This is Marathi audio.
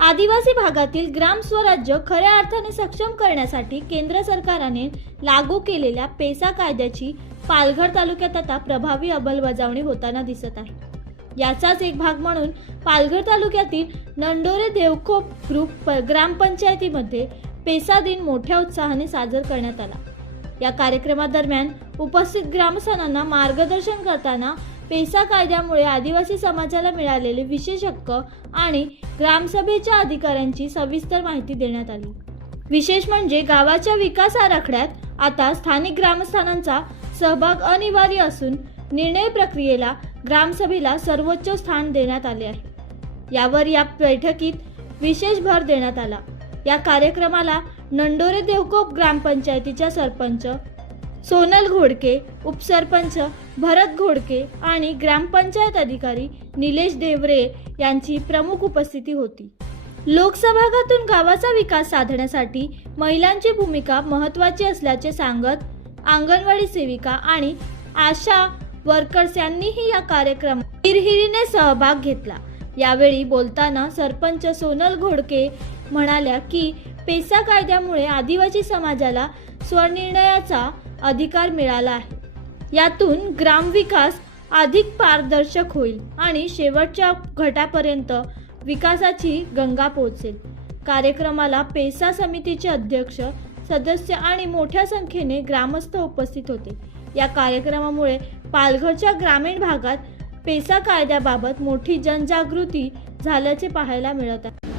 आदिवासी भागातील ग्राम स्वराज्य खऱ्या अर्थाने सक्षम करण्यासाठी केंद्र सरकारने लागू केलेल्या पेसा कायद्याची पालघर तालुक्यात आता प्रभावी अंमलबजावणी होताना दिसत आहे. याचाच एक भाग म्हणून पालघर तालुक्यातील नंडोरे देवखोप ग्रुप ग्रामपंचायतीमध्ये पेसा दिन मोठ्या उत्साहाने साजर करण्यात आला. या कार्यक्रमादरम्यान उपस्थित ग्रामस्थांना मार्गदर्शन करताना पेसा कायद्यामुळे आदिवासी समाजाला मिळालेले विशेष हक्क आणि ग्रामसभेच्या अधिकाऱ्यांची सविस्तर माहिती देण्यात आली. विशेष म्हणजे गावाच्या विकास आराखड्यात आता स्थानिक ग्रामस्थानांचा सहभाग अनिवार्य असून निर्णय प्रक्रियेला ग्रामसभेला सर्वोच्च स्थान देण्यात आले आहे. यावर या बैठकीत विशेष भर देण्यात आला. या कार्यक्रमाला नंडोरे देवकोप ग्रामपंचायतीच्या सरपंच सोनल घोडके उपसरपंच भरत घोडके आणि ग्रामपंचायत अधिकारी निलेश देवरे यांची प्रमुख उपस्थिती होती. लोकसभागातून गावाचा विकास साधण्यासाठी महिलांची भूमिका महत्त्वाची असल्याचे सांगत अंगणवाडी सेविका आणि आशा वर्कर्स यांनीही या कार्यक्रमात हिरहिरीने सहभाग घेतला. यावेळी बोलताना सरपंच सोनल घोडके म्हणाल्या की पेसा कायद्यामुळे आदिवासी समाजाला स्वनिर्णयाचा अधिकार मिळाला आहे. यातून ग्रामविकास अधिक पारदर्शक होईल आणि शेवटच्या घटापर्यंत विकासाची गंगा पोहोचेल. कार्यक्रमाला पेसा समितीचे अध्यक्ष सदस्य आणि मोठ्या संख्येने ग्रामस्थ उपस्थित होते. या कार्यक्रमामुळे पालघरच्या ग्रामीण भागात पेसा कायद्याबाबत मोठी जनजागृती झाल्याचे पाहायला मिळत आहे.